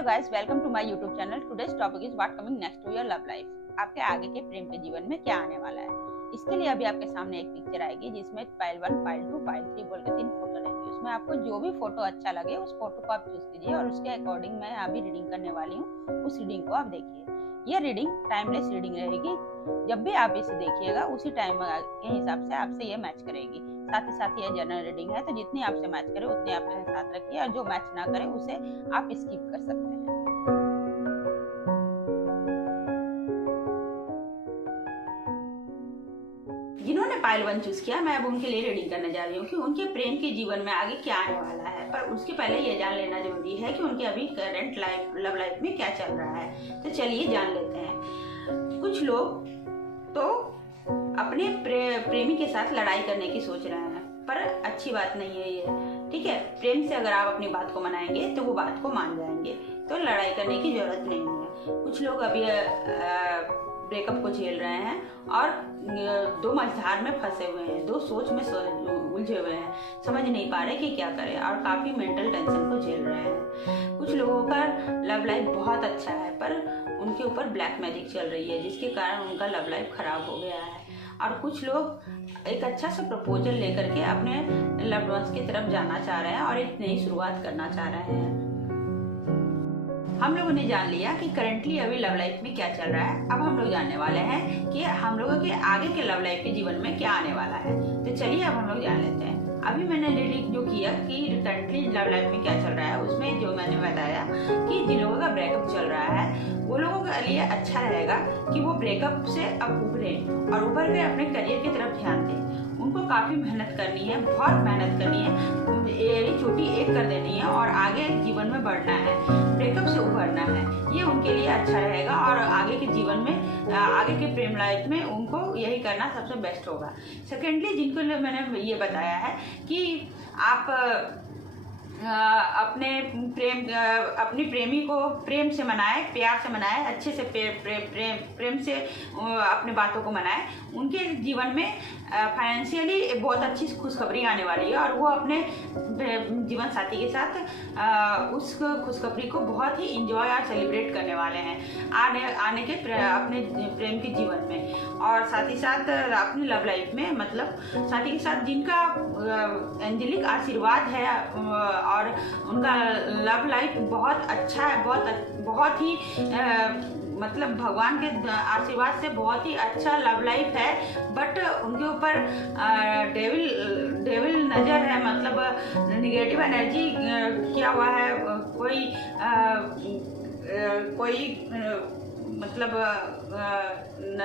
Hello guys, welcome to my YouTube channel. Today's topic is what coming next to your love life. आपके आगे के प्रेम के जीवन में क्या आने वाला है, इसके लिए अभी आपके सामने एक पिक्चर आएगी जिसमें फाइल 1, फाइल 2, फाइल 3 बोल के 3 फोटो रहेंगी। उसमें आपको जो भी फोटो अच्छा लगे उस फोटो को आप चूज कीजिए और उसके अकॉर्डिंग मैं अभी रीडिंग करने वाली हूँ। उस रीडिंग को आप देखिए। यह रीडिंग टाइमलेस रीडिंग रहेगी। जब भी आप इसे देखिएगा उसी टाइम के हिसाब से आपसे ये मैच करेगी। साथ ही साथ ये जनरल रीडिंग है, तो जितनी आपसे मैच करे उतनी आप अपने साथ रखिए और जो मैच ना करे उसे आप स्किप कर सकते हैं। जिन्होंने पाइल 1 चूज किया, मैं अब उनके लिए रीडिंग करने जा रही हूँ कि उनके प्रेम के जीवन में आगे क्या आने वाला है। पर उसके पहले ये जान लेना जरूरी है कि उनके अभी करंट लव लाइफ में क्या चल रहा है। तो चलिए जान लेते हैं। कुछ लोग तो अपने प्रेमी के साथ लड़ाई करने की सोच रहे हैं, पर अच्छी बात नहीं है ये। ठीक है, प्रेम से अगर आप अपनी बात को मनाएंगे तो वो बात को मान जाएंगे, तो लड़ाई करने की जरूरत नहीं है। कुछ लोग अभी ब्रेकअप को झेल रहे हैं और दो मझधार में फंसे हुए हैं, दो सोच में उलझे हुए हैं, समझ नहीं पा रहे कि क्या करें और काफी मेंटल टेंशन को झेल रहे हैं। कुछ लोगों का लव लाइफ बहुत अच्छा है, पर उनके ऊपर ब्लैक मैजिक चल रही है, जिसके कारण उनका लव लाइफ खराब हो गया है। और कुछ लोग एक अच्छा सा प्रपोजल लेकर के अपने लव्ड वंस की तरफ जाना चाह रहे हैं और एक नई शुरुआत करना चाह रहे हैं। हम लोगों ने जान लिया कि करंटली अभी लव लाइफ में क्या चल रहा है। अब हम लोग जानने वाले हैं कि हम लोगों के आगे के लव लाइफ के जीवन में क्या आने वाला है। तो चलिए अब हम लोग जान लेते हैं। अभी मैंने रीडिंग जो किया कि करंटली लव लाइफ में क्या चल रहा है, उसमें जो मैंने बताया कि जिन लोगों का ब्रेकअप चल रहा है वो लोगों के लिए अच्छा रहेगा कि वो ब्रेकअप से अब उभरें और उभर कर अपने करियर की तरफ ध्यान दें। उनको काफी मेहनत करनी है, बहुत मेहनत करनी है, एड़ी चोटी एक कर देनी है और आगे जीवन में बढ़ना है, ब्रेकअप से उभरना है। ये उनके लिए अच्छा रहेगा और आगे के जीवन में, आगे के प्रेम लाइफ में उनको यही करना सबसे बेस्ट होगा। सेकेंडली, जिनको मैंने ये बताया है कि आप अपनी प्रेमी को प्रेम से मनाए, प्यार से मनाए, अच्छे से प्रेम से अपने बातों को मनाए। उनके जीवन में फाइनेंशियली बहुत अच्छी खुशखबरी आने वाली है और वो अपने जीवन साथी के साथ उस खुशखबरी को बहुत ही इंजॉय और सेलिब्रेट करने वाले हैं आने के अपने प्रेम के जीवन में। और साथ ही साथ अपनी लव लाइफ में, मतलब साथी के साथ जिनका एंजेलिक आशीर्वाद है और उनका लव लाइफ बहुत अच्छा है, बहुत ही मतलब भगवान के आशीर्वाद से बहुत ही अच्छा लव लाइफ है। बट उनके ऊपर डेविल नजर है, मतलब निगेटिव एनर्जी किया हुआ है, कोई मतलब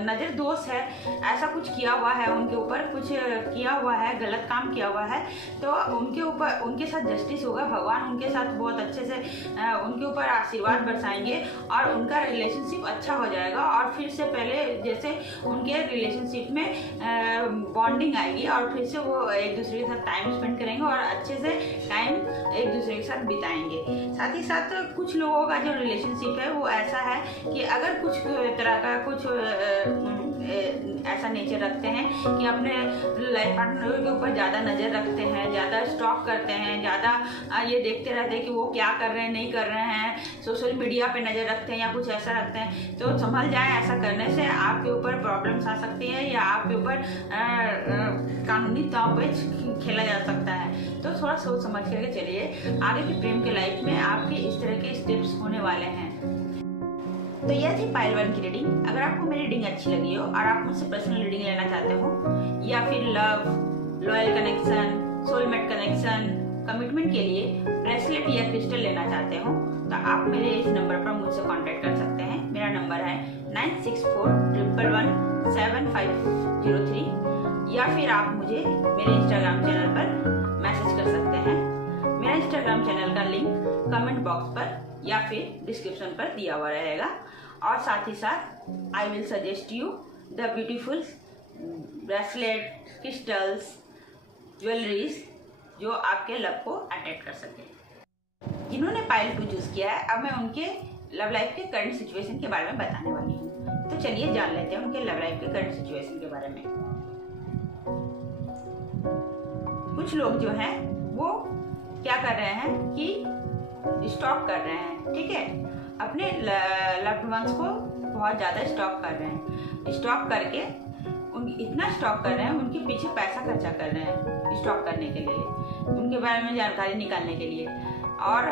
नजर दोष है, ऐसा कुछ किया हुआ है उनके ऊपर, कुछ किया हुआ है, गलत काम किया हुआ है। तो उनके ऊपर, उनके साथ जस्टिस होगा, भगवान उनके साथ बहुत अच्छे से उनके ऊपर आशीर्वाद बरसाएंगे और उनका रिलेशनशिप अच्छा हो जाएगा और फिर से पहले जैसे उनके रिलेशनशिप में बॉन्डिंग आएगी और फिर से वो एक दूसरे के साथ टाइम स्पेंड करेंगे और अच्छे से टाइम एक दूसरे के साथ बिताएंगे। साथ ही साथ कुछ लोगों का जो रिलेशनशिप है वो ऐसा है कि अगर कुछ तरह का कुछ ऐसा नेचर रखते हैं कि अपने लाइफ पार्टनर के ऊपर ज़्यादा नज़र रखते हैं, ज़्यादा स्टॉक करते हैं, ज़्यादा ये देखते रहते हैं कि वो क्या कर रहे हैं, नहीं कर रहे हैं, सोशल मीडिया पे नज़र रखते हैं या कुछ ऐसा रखते हैं, तो संभल जाए। ऐसा करने से आपके ऊपर प्रॉब्लम्स आ सकती है या आपके ऊपर कानूनी तौर पे खेला जा सकता है। तो थोड़ा सोच समझ करके चलिए। आगे की प्रेम के लाइफ में आपके इस तरह के स्टेप्स होने वाले हैं। तो यह थी पाइल 1 की रीडिंग। अगर आपको मेरी रीडिंग अच्छी लगी हो और आप मुझसे पर्सनल रीडिंग लेना चाहते हो या फिर love, loyal connection, soulmate connection, commitment के लिए ब्रेसलेट या क्रिस्टल लेना चाहते हो, तो आप मेरे इस नंबर पर मुझसे कांटेक्ट कर सकते हैं। मेरा नंबर है 9641117503 या फिर आप मुझे मेरे इंस्टाग्राम चैनल पर मैसेज कर सकते हैं। मेरा इंस्टाग्राम चैनल का लिंक कमेंट बॉक्स पर या फिर डिस्क्रिप्शन पर दिया हुआ रहेगा। और साथ ही साथ I will suggest you the beautiful bracelet, crystals, jewelleries जो आपके लव को अट्रैक्ट कर सके। जिन्होंने पाइल 2 चूज किया है, अब मैं उनके लव लाइफ के करंट सिचुएशन के बारे में बताने वाली हूँ। तो चलिए जान लेते हैं उनके लव लाइफ के करंट सिचुएशन के बारे में। कुछ लोग जो हैं वो क्या कर रहे हैं कि स्टॉक कर रहे हैं, ठीक है, अपने लव्ड वंस को बहुत ज़्यादा स्टॉक कर रहे हैं। स्टॉक करके इतना स्टॉक कर रहे हैं, उनके पीछे पैसा खर्चा कर रहे हैं स्टॉक करने के लिए, उनके बारे में जानकारी निकालने के लिए। और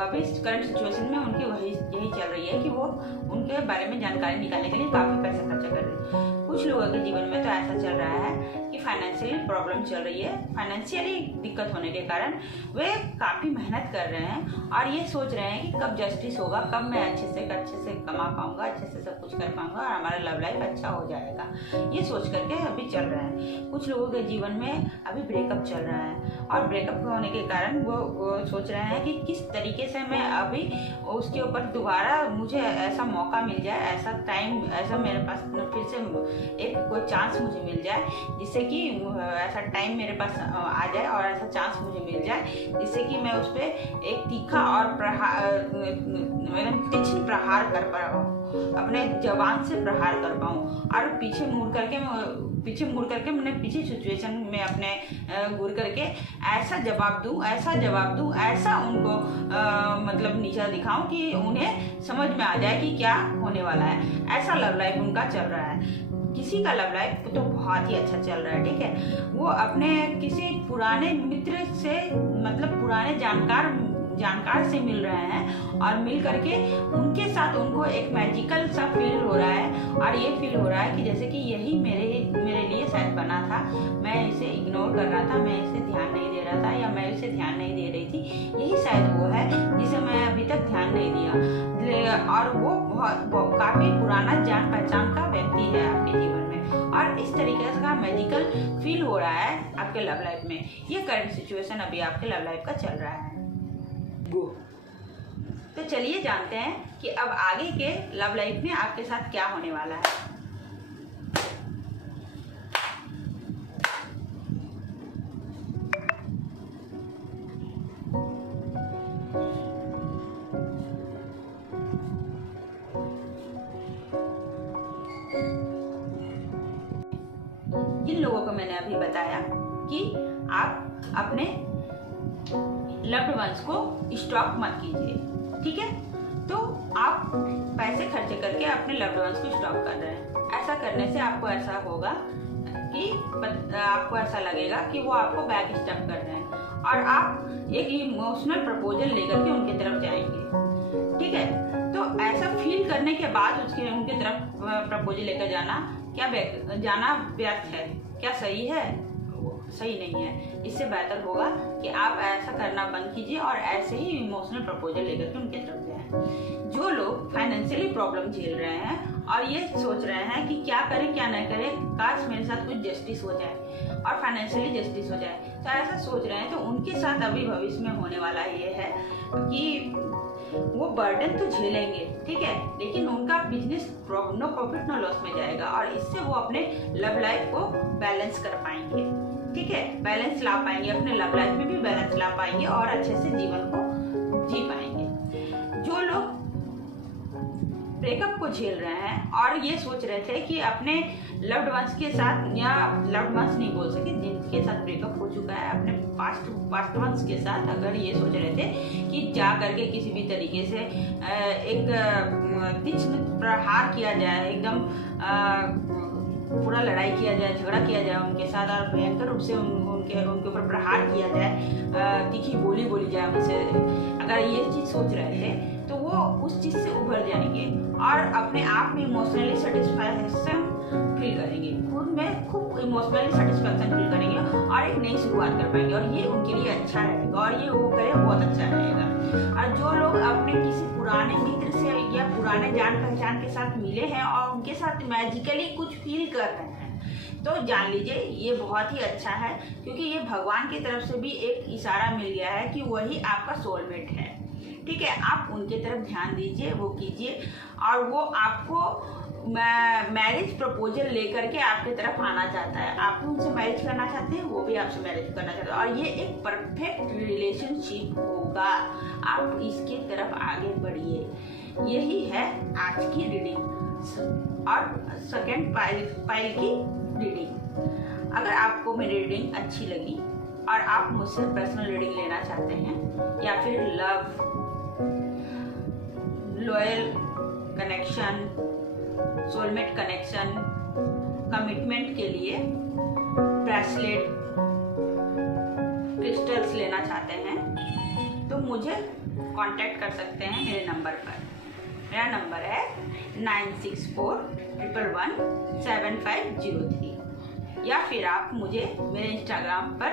अभी करंट सिचुएशन में उनकी यही चल रही है कि वो उनके बारे में जानकारी निकालने के लिए काफ़ी पैसा खर्चा कर रहे हैं। कुछ लोगों के जीवन में तो ऐसा चल रहा है कि फाइनेंशियली प्रॉब्लम चल रही है, फाइनेंशियली दिक्कत होने के कारण वे काफ़ी मेहनत कर रहे हैं और ये सोच रहे हैं कि कब जस्टिस होगा, कब मैं अच्छे से कमा पाऊंगा, अच्छे से सब कुछ कर पाऊंगा और हमारा लव लाइफ अच्छा हो जाएगा, ये सोच करके अभी चल रहा है। कुछ लोगों के जीवन में अभी ब्रेकअप चल रहा है और ब्रेकअप होने के कारण वो सोच रहे हैं कि किस तरीके से मैं अभी उसके ऊपर दोबारा मुझे ऐसा मौका मिल जाए, ऐसा टाइम, ऐसा मेरे पास फिर से एक कोई चांस मुझे मिल जाए, जिससे कि ऐसा टाइम मेरे पास आ जाए और ऐसा चांस मुझे मिल जाए जिससे कि मैं उस पर एक तीखा और तीक्ष्ण प्रहार कर पाऊँ, अपने जबान से प्रहार कर पाऊँ और पीछे मुड़ करके मैंने पीछे सिचुएशन में अपने घूर करके ऐसा जवाब दूँ, ऐसा उनको मतलब नीचा दिखाऊं कि उन्हें समझ में आ जाए कि क्या होने वाला है। ऐसा लव लाइफ उनका चल रहा है। किसी का लव लाइफ तो बहुत ही अच्छा चल रहा है, ठीक है, वो अपने किसी पुराने मित्र से मतलब पुराने जानकार से मिल रहे हैं और मिल करके उनके साथ उनको एक मैजिकल सा फील हो रहा है और ये फील हो रहा है कि जैसे कि यही मेरे लिए शायद बना था, मैं इसे इग्नोर कर रहा था, मैं इसे ध्यान नहीं दे रहा था या मैं इसे ध्यान नहीं दे रही थी, यही शायद वो है जिसे मैं अभी तक ध्यान नहीं दिया। और वो काफ़ी पुराना जान पहचान का व्यक्ति है आपके जीवन में और इस तरीके से का मैजिकल फील हो रहा है आपके लव लाइफ में। ये करंट सिचुएशन अभी आपके लव लाइफ का चल रहा है। तो चलिए जानते हैं कि अब आगे के लव लाइफ में आपके साथ क्या होने वाला है। जिन लोगों को मैंने अभी बताया कि आप अपने लव्ड वंस को स्टॉक मत कीजिए, ठीक है, तो आप पैसे खर्चे करके अपने लव्ड वंस को स्टॉक कर रहे हैं। ऐसा करने से आपको ऐसा होगा कि आपको ऐसा लगेगा कि वो आपको बैक स्टॉक कर रहे हैं और आप एक इमोशनल प्रपोजल लेकर के उनकी तरफ जाएंगे, ठीक है। तो ऐसा फील करने के बाद उनके तरफ प्रपोजल लेकर जाना व्यर्थ है, क्या सही है? सही नहीं है। इससे बेहतर होगा कि आप ऐसा करना बंद कीजिए और ऐसे ही इमोशनल प्रपोजल लेकर के उनके तरफ जाएं। जो लोग फाइनेंशियली प्रॉब्लम झेल रहे हैं और ये सोच रहे हैं कि क्या करें क्या नहीं करें, काश मेरे साथ कुछ जस्टिस हो जाए और फाइनेंशियली जस्टिस हो जाए, तो ऐसा सोच रहे हैं, तो उनके साथ अभी भविष्य में होने वाला ये है कि वो बर्डन तो झेलेंगे, ठीक है, लेकिन उनका business no profit no loss में जाएगा और इससे वो अपने लव लाइफ को बैलेंस कर पाएंगे, ठीक है, बैलेंस ला पाएंगे, अपने लव लाइफ में भी बैलेंस ला पाएंगे और अच्छे से जीवन को जी पाएंगे। जो लोग ब्रेकअप को झेल रहे हैं और ये सोच रहे थे कि अपने लव्ड वंस के साथ, या लव्ड वंस नहीं बोल सके, जिनके साथ ब्रेकअप हो चुका है, अपने पास्ट वंस के साथ अगर ये सोच रहे थे कि जा करके किसी भी तरीके से एक तीक्ष्ण प्रहार किया जाए, एकदम पूरा लड़ाई किया जाए, झगड़ा किया जाए उनके साथ और भयंकर रूप से उनके ऊपर प्रहार किया जाए, तीखी बोली बोली जाए उनसे, अगर ये चीज़ सोच रहे थे तो वो उस चीज़ से उभर जाएंगे और अपने आप में इमोशनली सेटिस्फैक्शन फील करेंगे, खुद में खूब इमोशनली सेटिस्फैक्शन फील करेंगे और एक नई शुरुआत कर पाएंगे और ये उनके लिए अच्छा रहेगा और ये वो करे बहुत अच्छा रहेगा। और जो लोग अपने किसी पुराने मित्र से या पुराने जान पहचान के साथ मिले हैं और उनके साथ मैजिकली कुछ फील कर रहे हैं, तो जान लीजिए ये बहुत ही अच्छा है, क्योंकि ये भगवान की तरफ से भी एक इशारा मिल गया है कि वही आपका सोलमेट है, ठीक है। आप उनके तरफ ध्यान दीजिए, वो कीजिए और वो आपको मैरिज प्रपोजल लेकर के आपकी तरफ आना चाहता है, आप भी उनसे मैरिज करना चाहते हैं, वो भी आपसे मैरिज करना चाहते हैं और ये एक परफेक्ट रिलेशनशिप होगा। आप इसके तरफ आगे बढ़िए। यही है आज की रीडिंग और सेकेंड पाइल की रीडिंग। अगर आपको मेरी रीडिंग अच्छी लगी और आप मुझसे पर्सनल रीडिंग लेना चाहते हैं या फिर love, loyal connection, soulmate connection, commitment के लिए ब्रेसलेट, क्रिस्टल्स लेना चाहते हैं तो मुझे कांटेक्ट कर सकते हैं मेरे नंबर पर। मेरा नंबर है 9641117503, या फिर आप मुझे मेरे इंस्टाग्राम पर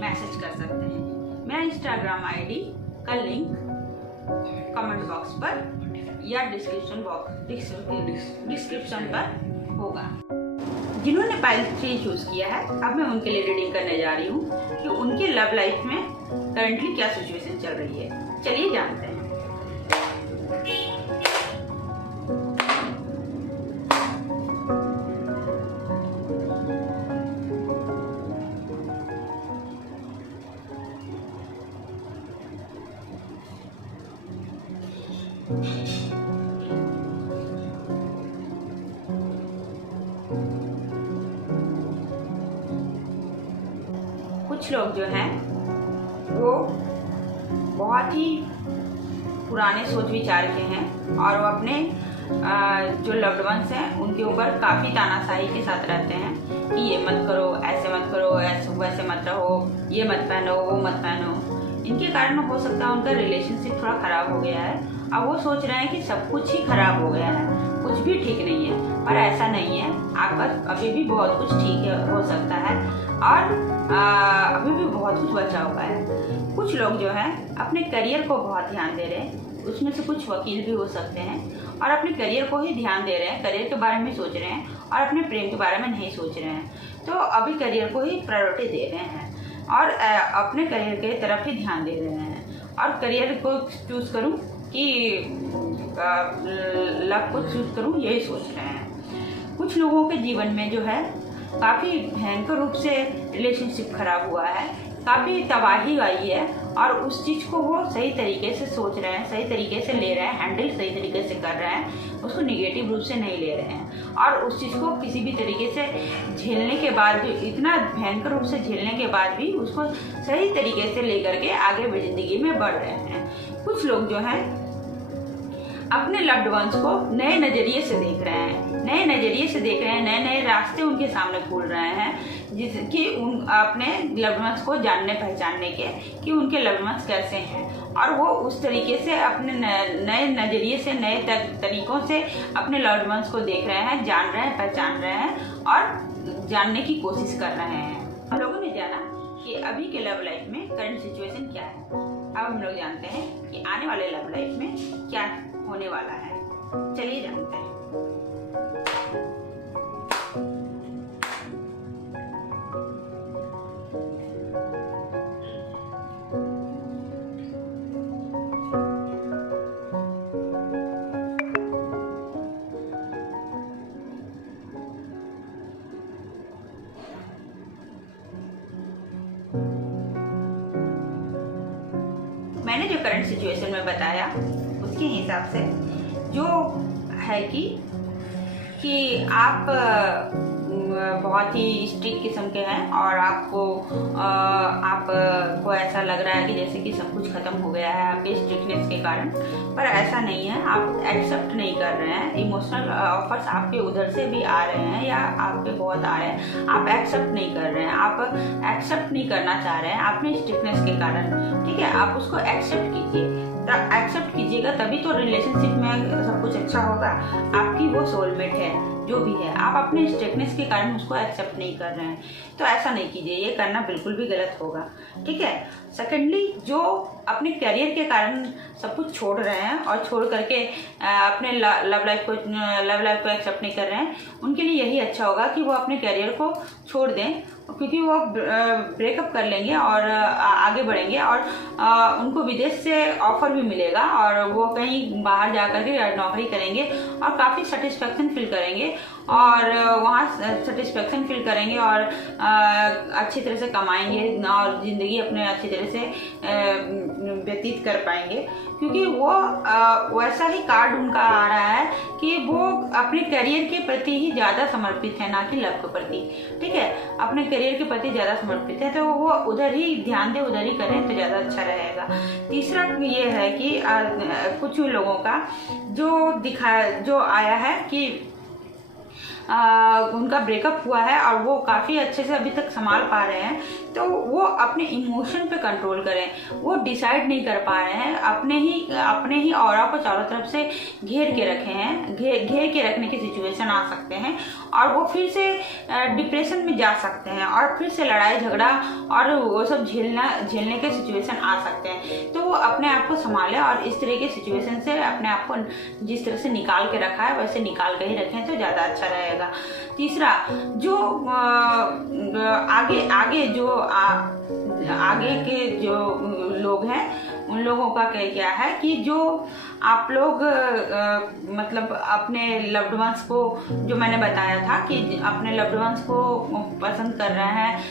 मैसेज कर सकते हैं। मेरा इंस्टाग्राम आईडी का लिंक कमेंट बॉक्स पर या डिस्क्रिप्शन पर होगा। जिन्होंने पाइल 3 चूज किया है, अब मैं उनके लिए रीडिंग करने जा रही हूँ कि उनके लव लाइफ में करंटली क्या सिचुएशन चल रही है। चलिए जानते हैं। कुछ लोग जो हैं वो बहुत ही पुराने सोच विचार के हैं और वो अपने जो लव्ड वंस हैं उनके ऊपर काफ़ी तानाशाही के साथ रहते हैं कि ये मत करो, ऐसे मत करो, ऐसे वैसे मत रहो, ये मत पहनो, वो मत पहनो। इनके कारण हो सकता है उनका रिलेशनशिप थोड़ा ख़राब हो गया है। अब वो सोच रहे हैं कि सब कुछ ही खराब हो गया है, कुछ भी ठीक नहीं है, पर ऐसा नहीं है। आपका अभी भी बहुत कुछ ठीक हो सकता है और अभी भी बहुत कुछ बचा हुआ है। कुछ लोग जो है अपने करियर को बहुत ध्यान दे रहे हैं, उसमें से कुछ वकील भी हो सकते हैं और अपने करियर को ही ध्यान दे रहे हैं, करियर के बारे में सोच रहे हैं और अपने प्रेम के बारे में नहीं सोच रहे हैं। तो अभी करियर को ही प्रायोरिटी दे रहे हैं और अपने करियर के तरफ ही ध्यान दे रहे हैं। और करियर को चूज़ करूं कि लव को चूज़ करूं, यही सोच रहे हैं। कुछ लोगों के जीवन में जो है काफ़ी भयंकर रूप से रिलेशनशिप खराब हुआ है, काफ़ी तबाही आई है और उस चीज़ को वो सही तरीके से सोच रहे हैं, सही तरीके से ले रहे हैं, हैंडल सही तरीके से कर रहे हैं, उसको निगेटिव रूप से नहीं ले रहे हैं। और उस चीज़ को किसी भी तरीके से झेलने के बाद भी, इतना भयंकर रूप से झेलने के बाद भी उसको सही तरीके से लेकर के आगे ज़िंदगी में बढ़ रहे हैं। कुछ लोग जो हैं अपने लव्ड वंस को नए नज़रिए से देख रहे हैं, नए नज़रिए से देख रहे हैं, नए नए रास्ते उनके सामने खुल रहे हैं, जिसकी उन अपने लव्ड वंस को जानने पहचानने के कि उनके लव्ड वंस कैसे हैं। और वो उस तरीके से अपने नए नज़रिए से, नए तरीकों से अपने लव्ड वंस को देख रहे हैं, जान रहे हैं, पहचान रहे हैं और जानने की कोशिश कर रहे हैं। हम लोगों ने जाना कि अभी के लव लाइफ में करंट सिचुएशन क्या है। अब हम लोग जानते हैं कि आने वाले लव लाइफ में क्या होने वाला है। चलिए जानते हैं। मैंने जो करंट सिचुएशन में बताया उसके हिसाब से जो है कि आप बहुत ही स्ट्रिक्ट किस्म के हैं और आपको ऐसा लग रहा है कि जैसे कि सब कुछ खत्म हो गया है आपके स्ट्रिक्टनेस के कारण, पर ऐसा नहीं है। आप एक्सेप्ट नहीं कर रहे हैं। इमोशनल ऑफर्स आपके उधर से भी आ रहे हैं या आपके बहुत आ रहे हैं, आप एक्सेप्ट नहीं कर रहे हैं, आप एक्सेप्ट नहीं करना चाह रहे हैं अपने स्ट्रिक्टनेस के कारण। ठीक है, आप उसको एक्सेप्ट कीजिए। एक्सेप्ट कीजिएगा तभी तो रिलेशनशिप में सब कुछ अच्छा होगा। आपकी वो सोलमेट है, जो भी है, आप अपने स्ट्रिक्टनेस के कारण उसको एक्सेप्ट नहीं कर रहे हैं, तो ऐसा नहीं कीजिए। ये करना बिल्कुल भी गलत होगा। ठीक है। सेकेंडली, जो अपने करियर के कारण सब कुछ छोड़ रहे हैं और छोड़ करके अपने लव लाइफ को एक्सेप्ट नहीं कर रहे हैं, उनके लिए यही अच्छा होगा कि वो अपने करियर को छोड़ दें, क्योंकि वो ब्रेकअप कर लेंगे और आगे बढ़ेंगे और उनको विदेश से ऑफर भी मिलेगा और वो कहीं बाहर जा कर के नौकरी करेंगे और काफ़ी सेटिस्फेक्शन फील करेंगे और वहाँ सेटिस्फेक्शन फील करेंगे और अच्छी तरह से कमाएंगे और ज़िंदगी अपने अच्छी तरह से व्यतीत कर पाएंगे, क्योंकि वो वैसा ही कार्ड उनका आ रहा है कि वो अपने करियर के प्रति ही ज़्यादा समर्पित है, ना कि लव के प्रति। ठीक है, अपने करियर के प्रति ज़्यादा समर्पित है, तो वो उधर ही ध्यान दे, उधर ही करें तो ज़्यादा अच्छा रहेगा। तीसरा ये है कि कुछ लोगों का जो आया है कि उनका ब्रेकअप हुआ है और वो काफ़ी अच्छे से अभी तक संभाल पा रहे हैं, तो वो अपने इमोशन पे कंट्रोल करें। वो डिसाइड नहीं कर पा रहे हैं, अपने ही ऑरा को चारों तरफ से घेर के रखे हैं, घेर के रखने की सिचुएशन आ सकते हैं और वो फिर से डिप्रेशन में जा सकते हैं और फिर से लड़ाई झगड़ा और वो सब झेलने के सिचुएशन आ सकते हैं। तो वो अपने आप को संभालें और इस तरह के सिचुएशन से अपने आप को जिस तरह से निकाल के रखा है वैसे निकाल के ही रखें तो ज़्यादा अच्छा रहेगा। तीसरा, जो आगे के जो लोग हैं उन लोगों का क्या है कि जो आप लोग मतलब अपने लव्ड वंस को, जो मैंने बताया था कि अपने लव्ड वंस को पसंद कर रहे हैं,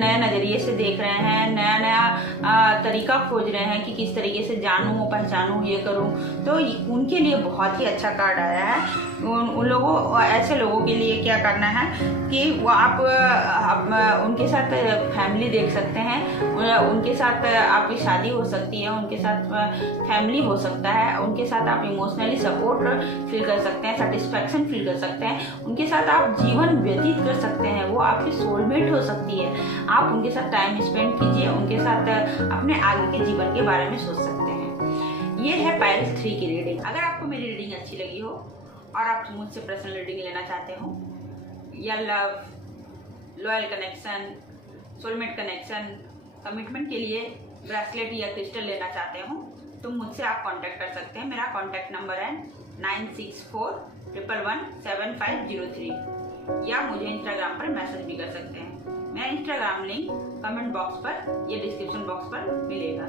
नए नज़रिए से देख रहे हैं, नया तरीका खोज रहे हैं कि किस तरीके से जानूं, पहचानूं, ये करूं, तो उनके लिए बहुत ही अच्छा कार्ड आया है। उन लोगों, ऐसे लोगों के लिए क्या करना है कि वो आप उनके साथ फैमिली देख सकते हैं, उनके साथ आपकी शादी हो सकती है, उनके साथ फैमिली हो सकता है, उनके साथ आप इमोशनली सपोर्ट फील कर सकते हैं, सेटिस्फैक्शन फील कर सकते हैं, उनके साथ आप जीवन व्यतीत कर सकते हैं, वो आपकी सोलमेट हो सकती है। आप उनके साथ टाइम स्पेंड कीजिए, उनके साथ अपने आगे के जीवन के बारे में सोच सकते हैं। ये है पाइल 3 की रीडिंग। अगर आपको मेरी रीडिंग अच्छी लगी हो और आप मुझसे पर्सनल रीडिंग लेना चाहते हो या love, loyal connection, soulmate connection, commitment के लिए ब्रेसलेट या क्रिस्टल लेना चाहते हो तो मुझसे आप कांटेक्ट कर सकते हैं। मेरा कांटेक्ट नंबर है 9641117503 या मुझे इंस्टाग्राम पर मैसेज भी कर सकते हैं। मेरा इंस्टाग्राम लिंक कमेंट बॉक्स पर या डिस्क्रिप्शन बॉक्स पर मिलेगा।